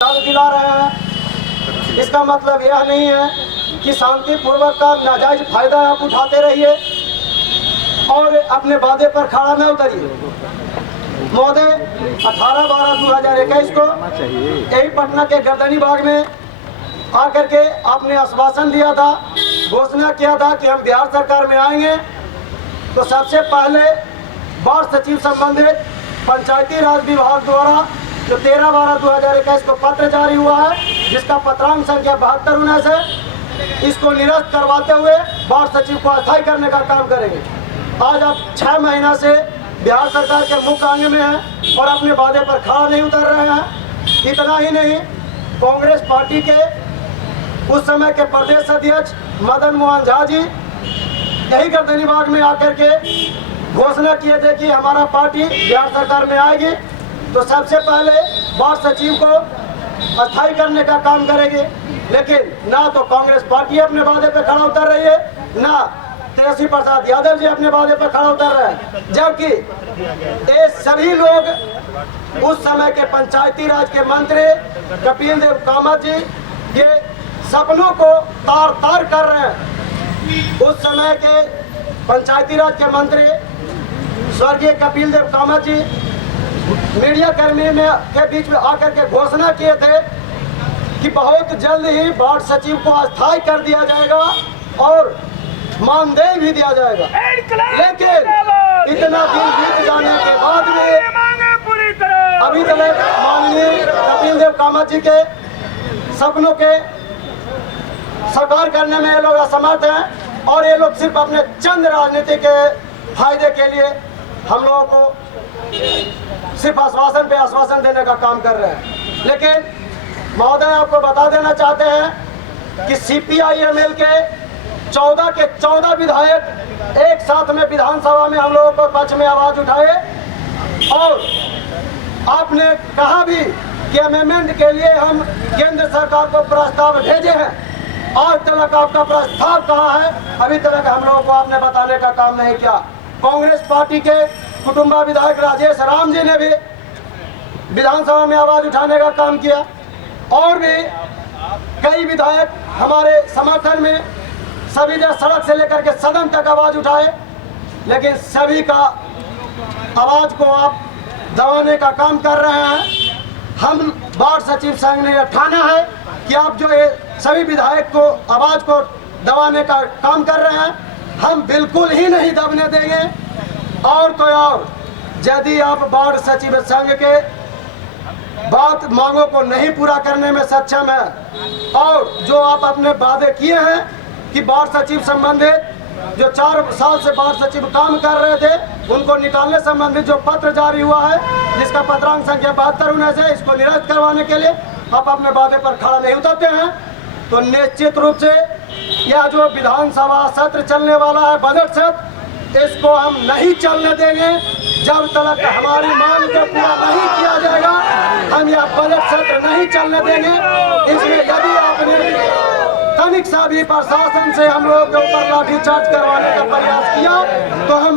दिला रहे हैं। इसका मतलब यह नहीं है कि शांतिपूर्वक का नाजायज फायदा आप उठाते रहिए और अपने वादे पर खड़ा न उतरिए। महोदय 18/12/2021 को यही पटना के गर्दनी बाग में आकर के आपने आश्वासन दिया था, घोषणा किया था कि हम बिहार सरकार में आएंगे तो सबसे पहले वार्ड सचिव संबंधित पंचायती राज विभाग द्वारा जो 13/12/2021 को पत्र जारी हुआ है, जिसका पत्रांक संख्या 7219 है, इसको निरस्त करवाते हुए वार्ड सचिव को अस्थायी करने का काम करेंगे। आज आप 6 महीना से बिहार सरकार के मुख्य अंग में हैं और अपने वादे पर खड़ा नहीं उतर रहे हैं। इतना ही नहीं, कांग्रेस पार्टी के उस समय के प्रदेश अध्यक्ष मदन मोहन झा जी यही गर्दनी बाग में आकर के घोषणा किए थे कि हमारा पार्टी बिहार सरकार में आएगी तो सबसे पहले वार्ड सचिव को अस्थायी करने का काम करेगी। लेकिन ना तो कांग्रेस पार्टी अपने वादे पर खड़ा उतर रही है, ना तेजस्वी प्रसाद यादव जी अपने वादे पर खड़ा उतर रहे हैं, जबकि ये सभी लोग उस समय के पंचायती राज के मंत्री कपिल देव कामत जी के सपनों को तार तार कर रहे हैं। उस समय के पंचायती राज के मंत्री स्वर्गीय कपिल देव कामत जी मीडिया कर्मी के बीच में आकर के घोषणा किए थे कि बहुत जल्द ही वार्ड सचिव को अस्थायी कर दिया जाएगा और मानदेय भी दिया जाएगा। लेकिन इतना दिन बीत जाने के बाद भी अभी तक माननीय कपिल देव कामत जी के सपनों के साकार करने में ये लोग असमर्थ हैं और ये लोग सिर्फ अपने चंद राजनीति के फायदे के लिए हम लोगों को सिर्फ आश्वासन पे आश्वासन देने का काम कर रहे हैं। लेकिन महोदय आपको बता देना चाहते हैं कि CPI-ML के 14 के 14 विधायक एक साथ में विधानसभा में हम लोगों को पक्ष में आवाज उठाए और आपने कहा भी कि अमेंडमेंट के लिए हम केंद्र सरकार को प्रस्ताव भेजे हैं। आज तक आपका प्रस्ताव कहाँ है, अभी तक हम लोगों को आपने बताने का काम नहीं किया। कांग्रेस पार्टी के कुटुंबा विधायक राजेश राम जी ने भी विधानसभा में आवाज उठाने का काम किया और भी कई विधायक हमारे समर्थन में सभी जगह सड़क से लेकर के सदन तक आवाज उठाए, लेकिन सभी का आवाज को आप दबाने का काम कर रहे हैं। हम वार्ड सचिव संघ ने ठाना है कि आप जो ये सभी विधायक को आवाज को दबाने का काम कर रहे हैं, हम बिल्कुल ही नहीं दबने देंगे। और तो और यदि आप वार्ड सचिव संघ के बात मांगों को नहीं पूरा करने में सक्षम है और जो आप अपने वादे किए हैं कि वार्ड सचिव संबंधित जो 4 साल से वार्ड सचिव काम कर रहे थे उनको निकालने संबंधित जो पत्र जारी हुआ है, जिसका पत्रांक संख्या 7219 है, इसको निरस्त करवाने के लिए आप अपने वादे पर खड़ा नहीं उतरते हैं तो निश्चित रूप से यह जो विधानसभा सत्र चलने वाला है, बजट सत्र, इसको हम नहीं चलने देंगे जब तक हमारी मांग को पूरा नहीं किया जाएगा। हम यह बजट सत्र नहीं चलने देंगे। इसमें यदि आपने तनिक सा भी प्रशासन से हम लोगों के ऊपर लाठीचार्ज करवाने का प्रयास किया तो हम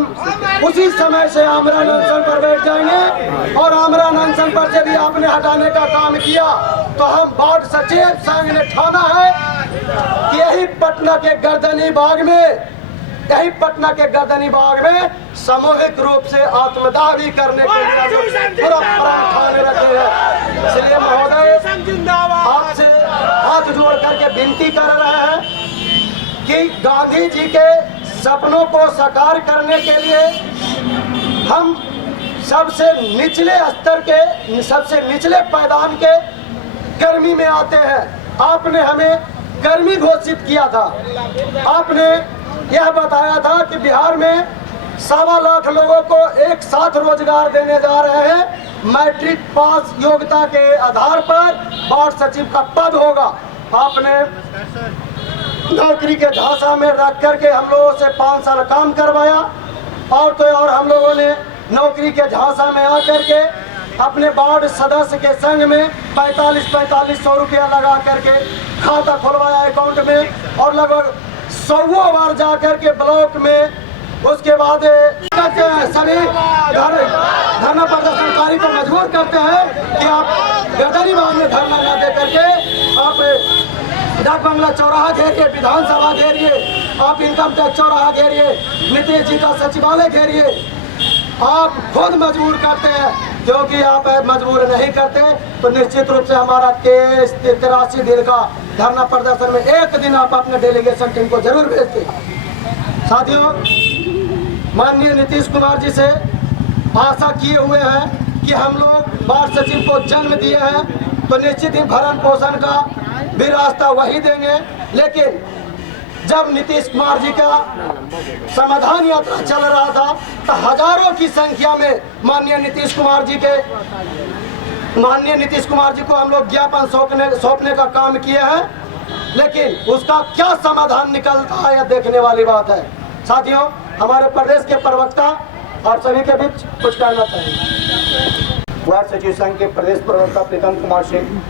उसी समय से आमरण अनशन पर बैठ जाएंगे और आमरण अनशन पर से भी आपने हटाने का काम किया तो हम वार्ड सचिव संघ ने ठाना है कि यही पटना के गर्दनी बाग में सामूहिक रूप से आत्मदाह भी करने के लिए पूरा प्रण ठाने रखे हैं। इसलिए महोदय आपसे हाथ जोड़ करके विनती कर रहे हैं कि गांधी जी के सपनों को साकार करने के लिए हम सबसे निचले स्तर के, सबसे निचले पायदान के कर्मी में आते हैं। आपने हमें कर्मी घोषित किया था, आपने यह बताया था कि बिहार में 1.25 लाख लोगों को एक साथ रोजगार देने जा रहे हैं। मैट्रिक पास योग्यता के आधार पर वार्ड सचिव का पद होगा। आपने नौकरी के झांसा में रख करके हम लोगों से 5 साल काम करवाया और तो और हम लोगों ने नौकरी के झांसा में आकर के अपने वार्ड सदस्य के संग में 4500 रुपया लगा करके खाता खुलवाया अकाउंट में और लगभग 100 बार जा करके ब्लॉक में, उसके बाद सभी धरना प्रदर्शनकारी को मजबूर करते हैं कि आप गर्दनी बाग में धरना न दे करके आप डाक बंगला चौराहा घेरिए, विधानसभा घेरिए, आप इनकम टैक्स चौराहा घेरिए, नीतीश जी का सचिवालय घेरिए। आप खुद मजबूर करते हैं, क्योंकि आप मजबूर नहीं करते तो निश्चित रूप से हमारा 83 दिन का धरना प्रदर्शन में एक दिन आप अपने डेलीगेशन टीम को जरूर भेजते। साथियों, माननीय नीतीश कुमार जी से आशा किए हुए हैं कि हम लोग वार्ड सचिव को जन्म दिए हैं तो निश्चित ही भरण पोषण का भी रास्ता वही देंगे। लेकिन जब नीतीश कुमार जी का समाधान यात्रा चल रहा था तो हजारों की संख्या में माननीय नीतीश कुमार जी को हम लोग ज्ञापन सौंपने का काम किए हैं, लेकिन उसका क्या समाधान निकलता है यह देखने वाली बात है। साथियों, हमारे प्रदेश के प्रवक्ता आप सभी के बीच कुछ कहना चाहिए। वार्ड सचिव संघ के प्रदेश प्रवक्ता प्रीतम कुमार सिंह।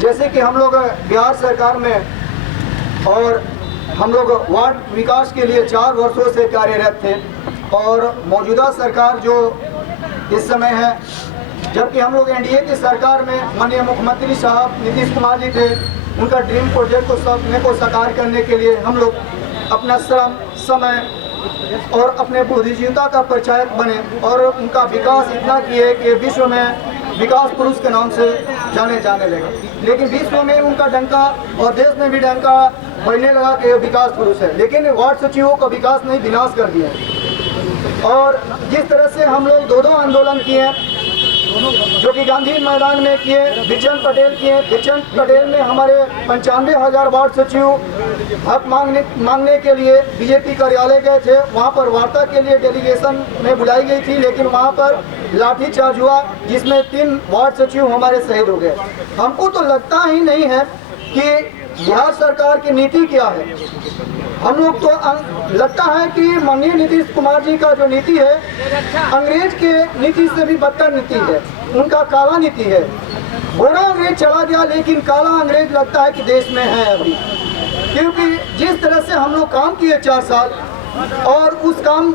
जैसे कि हम लोग बिहार सरकार में और हम लोग वार्ड विकास के लिए 4 वर्षों से कार्यरत थे और मौजूदा सरकार जो इस समय है, जबकि हम लोग एनडीए की सरकार में माननीय मुख्यमंत्री साहब नीतीश कुमार जी थे, उनका ड्रीम प्रोजेक्ट को सपने को साकार करने के लिए हम लोग अपना श्रम, समय और अपने बुद्धिजीविता का परिचायक बने और उनका विकास इतना किए कि विश्व में विकास पुरुष के नाम से जाने लगे। लेकिन विश्व में उनका डंका और देश में भी डंका बढ़ने लगा कि विकास पुरुष है, लेकिन वार्ड सचिवों का विकास नहीं, विनाश कर दिया। और जिस तरह से हम लोग 2 आंदोलन किए, जो कि गांधी मैदान में किए, बिचन पटेल किए। बिचन पटेल में हमारे 95,000 वार्ड सचिव हक मांगने के लिए बीजेपी कार्यालय गए थे। वहां पर वार्ता के लिए डेलीगेशन में बुलाई गई थी, लेकिन वहां पर लाठीचार्ज हुआ, जिसमें 3 वार्ड सचिव हमारे शहीद हो गए। हमको तो लगता ही नहीं है कि बिहार सरकार की नीति क्या है। हम लोग तो लगता है कि माननीय नीतीश कुमार जी का जो नीति है, अंग्रेज के नीति से भी बदतर नीति है। उनका काला नीति है। गोरा अंग्रेज चला गया, लेकिन काला अंग्रेज लगता है कि देश में है अभी, क्योंकि जिस तरह से हम लोग काम किए 4 साल और उस काम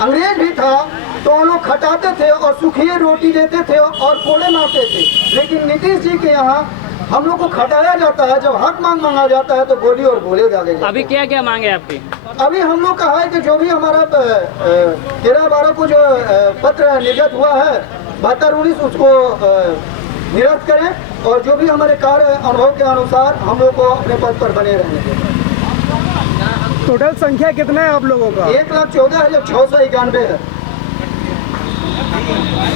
अंग्रेज भी था तो वो लोग खटाते थे और सूखिए रोटी देते थे और कोड़े मारते थे। लेकिन नीतीश जी के यहाँ हम लोग को खटाया जाता है, जब हक मांगा जाता है तो गोली और गोले डाले जाते हैं। अभी क्या क्या मांगे आपकी? अभी हम लोग कहा है कि जो भी हमारा 13-12 को जो पत्र निर्गत हुआ है 72-19 उसको निरस्त करें और जो भी हमारे कार्य अनुभव के अनुसार हम लोग को अपने पद पर बने रहने दें। टोटल संख्या कितना है आप लोगों का? 1,14,691 है।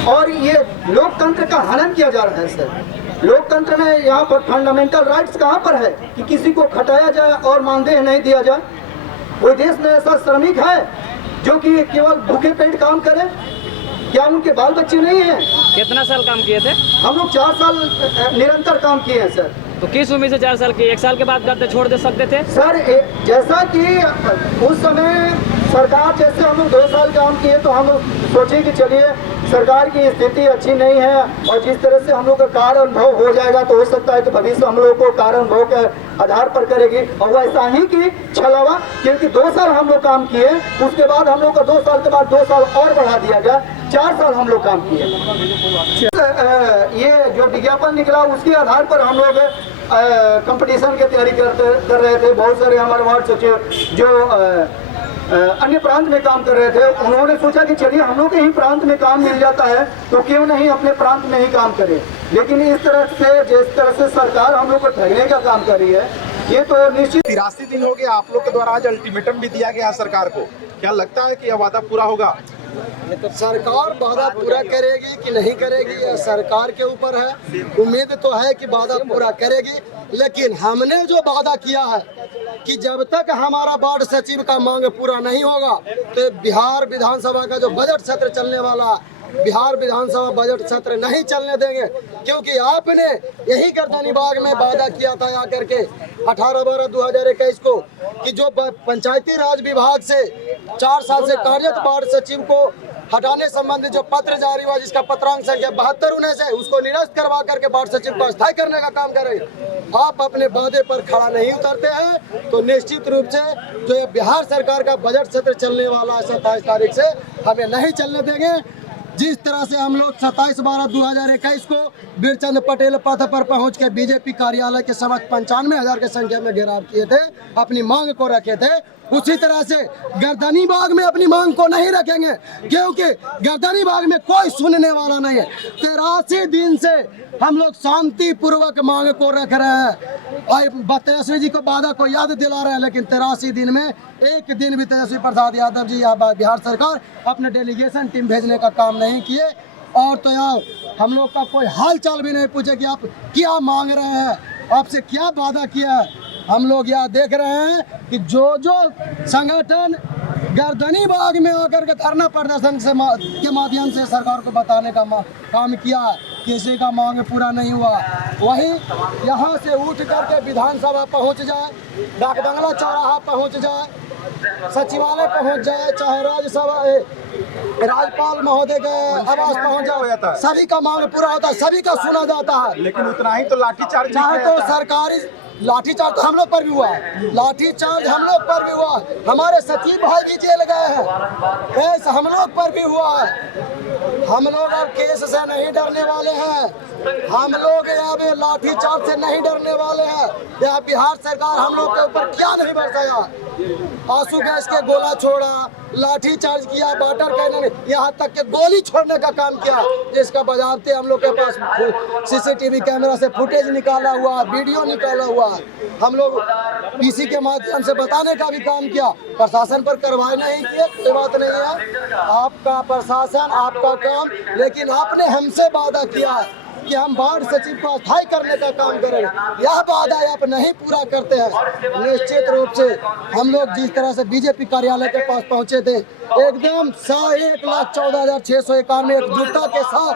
और ये लोकतंत्र का हनन किया जा रहा है सर। लोकतंत्र में यहाँ पर फंडामेंटल राइट्स कहाँ पर है कि किसी को खटाया जाए और मानदेय नहीं दिया जाए? कोई देश में ऐसा श्रमिक है जो कि केवल भूखे पेट काम करे? क्या उनके बाल बच्चे नहीं हैं? कितना साल काम किए थे? हम लोग 4 साल निरंतर काम किए हैं सर। तो किस उम्मीद से 4 साल के? 1 साल के बाद करते छोड़ दे सकते थे सर? जैसा कि उस समय सरकार जैसे हम लोग 2 साल काम किए तो हम लोग सोचे कि चलिए सरकार की स्थिति अच्छी नहीं है और जिस तरह से हम लोग का कार्य अनुभव हो जाएगा तो हो सकता है कि भविष्य हम लोग को कार्य अनुभव के आधार पर करेगी। और वैसा ही की छलावा, क्योंकि 2 साल हम लोग काम किए, उसके बाद हम लोग का 2 साल के बाद 2 साल और बढ़ा दिया गया, 4 साल हम लोग काम किए। ये जो विज्ञापन निकला उसके आधार पर हम लोग कंपटीशन की तैयारी कर रहे थे। बहुत सारे हमारे वार्ड सचिव जो अन्य प्रांत में काम कर रहे थे, उन्होंने सोचा कि चलिए हम लोग के ही प्रांत में काम मिल जाता है तो क्यों नहीं अपने प्रांत में ही काम करें। लेकिन इस तरह से जिस तरह से सरकार हम लोग को ठगने का काम कर रही है, ये तो निश्चित। 83 दिन हो गए आप लोग के द्वारा आज अल्टीमेटम भी दिया गया सरकार को, क्या लगता है कि यह वादा पूरा होगा? सरकार वादा पूरा करेगी कि नहीं करेगी यह सरकार के ऊपर है। उम्मीद तो है कि वादा पूरा करेगी, लेकिन हमने जो वादा किया है कि जब तक हमारा वार्ड सचिव का मांग पूरा नहीं होगा तो बिहार विधानसभा का जो बजट सत्र चलने वाला, बिहार विधानसभा बजट सत्र नहीं चलने देंगे। क्योंकि आपने यही गर्दनी बाग में वादा किया था आकर के 18/12/2021 को कि जो पंचायती राज विभाग से 4 साल से कार्यरत वार्ड सचिव को हटाने संबंधी जो पत्र जारी हुआ, जिसका पत्रांक संख्या 72-19 है, उसको निरस्त करवा करके वार्ड सचिव को अस्थायी करने का काम करें। आप अपने वादे पर खड़ा नहीं उतरते हैं तो निश्चित रूप से जो ये बिहार सरकार का बजट सत्र चलने वाला है 27 तारीख से, हमें नहीं चलने देंगे। जिस तरह से हम लोग 27/12/2021 को बीरचंद पटेल पथ पर पहुंच के बीजेपी कार्यालय के समक्ष 95,000 की संख्या में घेराव किए थे, अपनी मांग को रखे थे, उसी तरह से गर्दनी बाग में अपनी मांग को नहीं रखेंगे, क्योंकि गर्दनी बाग में कोई सुनने वाला नहीं है। 83 दिन से हम लोग शांति पूर्वक मांग को रख रहे हैं और तेजस्वी जी को वादा को याद दिला रहे हैं, लेकिन 83 दिन में एक दिन भी तेजस्वी प्रसाद यादव जी या बिहार सरकार अपने डेलीगेशन टीम भेजने का काम नहीं किए। और तो यार हम लोग का कोई हाल चाल भी नहीं पूछे कि आप क्या मांग रहे हैं, आपसे क्या वादा किया है। हम लोग यह देख रहे हैं कि जो संगठन गर्दनी बाग में आकर के धरना प्रदर्शन के माध्यम से सरकार को बताने का काम किया, किसी का मांग पूरा नहीं हुआ, वही यहाँ से उठ करके विधानसभा पहुँच जाए, डाक बंगला चौराहा पहुँच जाए, सचिवालय पहुँच जाए, चाहे राज्यसभा राज्यपाल महोदय के आवास पहुँच जाए, सभी का मांग पूरा होता है, सभी का सुना जाता है। लेकिन उतना ही तो लाठीचार्ज चाहे तो सरकारी लाठीचार्ज तो हम लोग पर भी हुआ है, लाठीचार्ज हम लोग पर भी हुआ, हमारे सचिव भाई भी जेल गए हैं, केस हम लोग पर भी हुआ है। हम लोग अब केस से नहीं डरने वाले हैं, हम लोग अब लाठीचार्ज से नहीं डरने वाले हैं। यह बिहार सरकार हम लोग के ऊपर क्या नहीं बरसाया, आंसू गैस के गोला छोड़ा, लाठीचार्ज किया, वाटर कैनन, यहाँ तक के गोली छोड़ने का काम किया, जिसका बजाबते हम लोग के पास सीसीटीवी कैमरा से फुटेज निकाला हुआ, वीडियो निकाला हुआ। हम लोग पीसी के माध्यम से बताने का भी काम किया, प्रशासन पर कार्रवाई नहीं किए, कोई बात नहीं है, आपका प्रशासन आपका काम, लेकिन आपने हमसे वादा किया है कि हम वार्ड सचिव को अस्थायी करने का काम करेंगे, यह वादा आप नहीं पूरा करते हैं। निश्चित रूप से हम लोग जिस तरह से बीजेपी कार्यालय के पास पहुंचे थे, एकदम 1,14,691 एकजुटता के साथ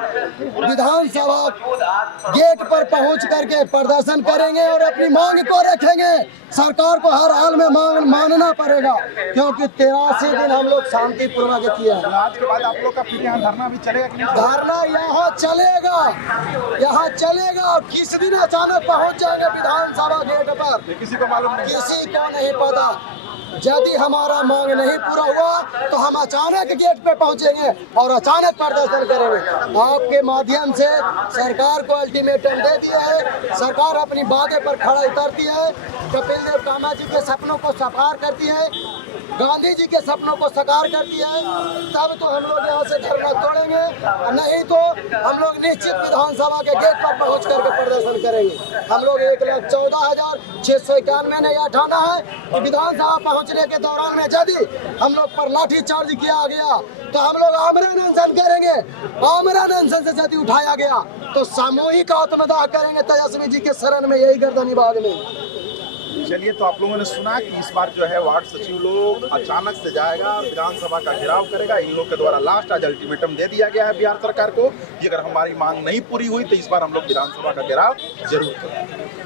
विधानसभा गेट पर पहुंच करके प्रदर्शन करेंगे और अपनी मांग को रखेंगे। सरकार को हर हाल में मानना पड़ेगा, क्योंकि 83 दिन हम लोग शांति पूर्वक किया है। आज के बाद आप लोग का फिर यहाँ धरना भी चलेगा कि नहीं? धरना यहाँ चलेगा और किस दिन अचानक पहुँच जाएंगे विधानसभा गेट पर, किसी को मालूम नहीं। किसी को नहीं पता। यदि हमारा मांग नहीं पूरा हुआ तो हम अचानक गेट पे पहुंचेंगे और अचानक प्रदर्शन करेंगे। आपके माध्यम से सरकार को अल्टीमेटम दे दिया है, सरकार अपनी वादे पर खड़ा उतरती है, कपिल देव कामा जी के सपनों को साकार करती है, गांधी जी के सपनों को साकार करती है, तब तो हम लोग यहाँ से धरना तोड़ेंगे, नहीं तो हम लोग निश्चित विधानसभा के गेट पर पहुँच करके प्रदर्शन करेंगे। हम लोग 1,14,691 ने यह ठाना है कि विधानसभा पहुँचने के दौरान में यदि हम लोग पर लाठी चार्ज किया गया तो हम लोग आमरण अनशन करेंगे, आमरण अनशन से यदि उठाया गया तो सामूहिक आत्मदाह करेंगे तेजस्वी जी के शरण में, यही गर्दनी बाग में। चलिए, तो आप लोगों ने सुना कि इस बार जो है वार्ड सचिव लोग अचानक से जाएगा और विधानसभा का घेराव करेगा। इन लोग के द्वारा लास्ट आज अल्टीमेटम दे दिया गया है बिहार सरकार को कि अगर हमारी मांग नहीं पूरी हुई तो इस बार हम लोग विधानसभा का घेराव जरूर करेंगे।